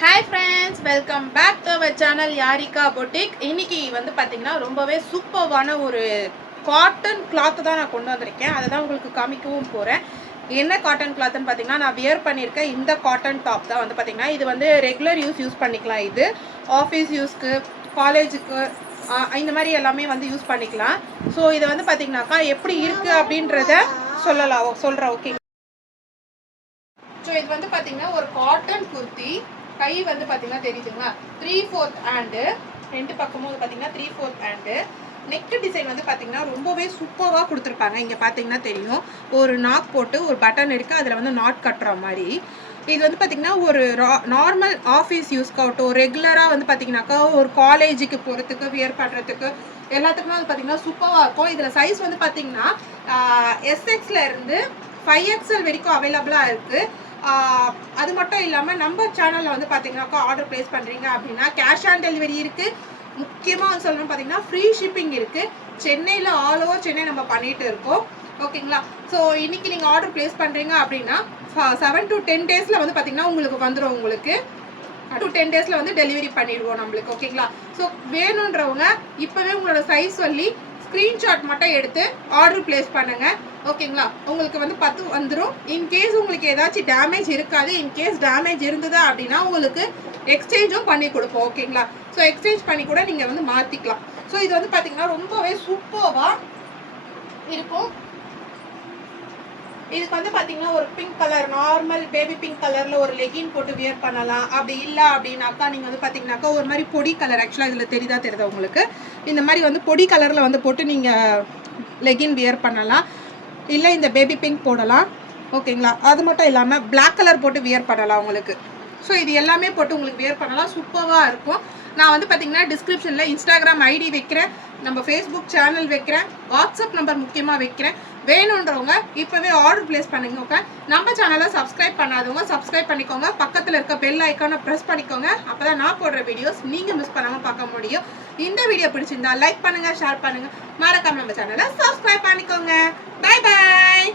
Hi friends, welcome back to our channel Yarika boutique. இன்னைக்கு வந்து பார்த்தீங்கன்னா ரொம்பவே சூப்பர்வான ஒரு காட்டன் கிளாத்து தான் நான் கொண்டு வந்திருக்கேன். அதை தான் உங்களுக்கு காமிக்கவும் போகிறேன். என்ன காட்டன் கிளாத்துன்னு பார்த்தீங்கன்னா, நான் வியர் பண்ணியிருக்கேன் இந்த காட்டன் டாப் தான் வந்து பார்த்தீங்கன்னா, இது வந்து ரெகுலர் யூஸ் பண்ணிக்கலாம். இது ஆஃபீஸ் யூஸ்க்கு, காலேஜுக்கு இந்த மாதிரி எல்லாமே வந்து யூஸ் பண்ணிக்கலாம். ஸோ இதை வந்து பார்த்தீங்கன்னாக்கா எப்படி இருக்குது அப்படின்றத சொல்கிறேன். ஓகே. ஸோ இது வந்து பார்த்தீங்கன்னா ஒரு காட்டன் குர்த்தி. கை வந்து பார்த்தீங்கன்னா தெரியுதுங்களா, 3/4 ஹேண்டு. ரெண்டு பக்கமும் வந்து பார்த்தீங்கன்னா 3/4 ஹேண்டு. நெக் டிசைன் வந்து பார்த்தீங்கன்னா ரொம்பவே சூப்பராக கொடுத்துருப்பாங்க. இங்கே பார்த்தீங்கன்னா தெரியும், ஒரு நாக் போட்டு ஒரு பட்டன் எடுக்க அதில் வந்து நாட் கட்டுற மாதிரி. இது வந்து பார்த்தீங்கன்னா ஒரு நார்மல் ஆஃபீஸ் யூஸ்க்காகட்டும், ரெகுலராக வந்து பார்த்தீங்கன்னாக்கா ஒரு காலேஜுக்கு போகிறதுக்கு, வியர் பண்ணுறதுக்கு எல்லாத்துக்குமே வந்து பார்த்தீங்கன்னா சூப்பராக இருக்கும். இதில் சைஸ் வந்து பார்த்தீங்கன்னா SXல இருந்து 5XL வரைக்கும் அவைலபிளாக இருக்குது. அது மட்டும் இல்லாமல் நம்ம சேனலில் வந்து பார்த்தீங்கன்னாக்கா ஆர்டர் ப்ளேஸ் பண்ணுறீங்க அப்படின்னா கேஷ் ஆன் டெலிவரி இருக்குது. முக்கியமாக சொல்லணும்னு பார்த்தீங்கன்னா ஃப்ரீ ஷிப்பிங் இருக்குது. சென்னையில் ஆல் ஓவர் சென்னை நம்ம பண்ணிகிட்டு இருக்கோம். ஓகேங்களா. ஸோ இன்றைக்கி நீங்கள் ஆர்டர் ப்ளேஸ் பண்ணுறீங்க அப்படின்னா 7 to 10 டேஸில் வந்து பார்த்தீங்கன்னா உங்களுக்கு வந்துடும். உங்களுக்கு 2 to 10 டேஸில் வந்து டெலிவரி பண்ணிடுவோம் நம்மளுக்கு. ஓகேங்களா. ஸோ வேணுன்றவங்க இப்போவே உங்களோட சைஸ் சொல்லி ஸ்க்ரீன்ஷாட் மட்டும் எடுத்து ஆர்டர் ப்ளேஸ் பண்ணுங்கள். ஓகேங்களா. உங்களுக்கு வந்து 10 வந்துடும். இன்கேஸ் உங்களுக்கு ஏதாச்சும் டேமேஜ் இருக்காது. இன்கேஸ் டேமேஜ் இருந்தது அப்படின்னா உங்களுக்கு எக்ஸ்சேஞ்சும் பண்ணி கொடுப்போம். ஓகேங்களா. ஸோ எக்ஸ்சேஞ்ச் பண்ணி கூட நீங்கள் வந்து மாற்றிக்கலாம். ஸோ இது வந்து பார்த்தீங்கன்னா ரொம்பவே சூப்பராக இருக்கும். இதுக்கு வந்து பார்த்தீங்கன்னா ஒரு pink colour, normal baby pink கலரில் ஒரு லெகின் போட்டு வியர் பண்ணலாம். அப்படி இல்லை அப்படின்னாக்கா நீங்கள் வந்து பார்த்தீங்கன்னாக்கா ஒரு மாதிரி பொடி கலர், ஆக்சுவலாக இதில் தெரியுதா உங்களுக்கு, இந்த மாதிரி வந்து பொடி கலரில் வந்து போட்டு நீங்கள் லெகின் வியர் பண்ணலாம். இல்லை இந்த பேபி பிங்க் போடலாம். ஓகேங்களா. அது மட்டும் இல்லாமல் பிளாக் கலர் போட்டு வியர் பண்ணலாம் உங்களுக்கு. ஸோ இது எல்லாமே போட்டு உங்களுக்கு வியர் பண்ணலாம். சூப்பராக இருக்கும். நான் வந்து பார்த்தீங்கன்னா டிஸ்கிரிப்ஷனில் இன்ஸ்டாகிராம் ஐடி வைக்கிறேன், நம்ம ஃபேஸ்புக் சேனல் வைக்கிறேன், வாட்ஸ்அப் நம்பர் முக்கியமாக வைக்கிறேன். வேணுன்றவங்க இப்போவே ஆர்டர் ப்ளேஸ் பண்ணிக்கோங்க. நம்ம சேனலை சப்ஸ்கிரைப் பண்ணாதவங்க சப்ஸ்கிரைப் பண்ணிக்கோங்க. பக்கத்தில் இருக்க பெல் ஐக்கானை ப்ரெஸ் பண்ணிக்கோங்க. அப்போ தான் நான் போடுற வீடியோஸ் நீங்கள் மிஸ் பண்ணாமல் பார்க்க முடியும். இந்த வீடியோ பிடிச்சிருந்தா லைக் பண்ணுங்கள், ஷேர் பண்ணுங்கள், மறக்காம நம்ம சேனலை சப்ஸ்கிரைப் பண்ணிக்கோங்க. Bye bye.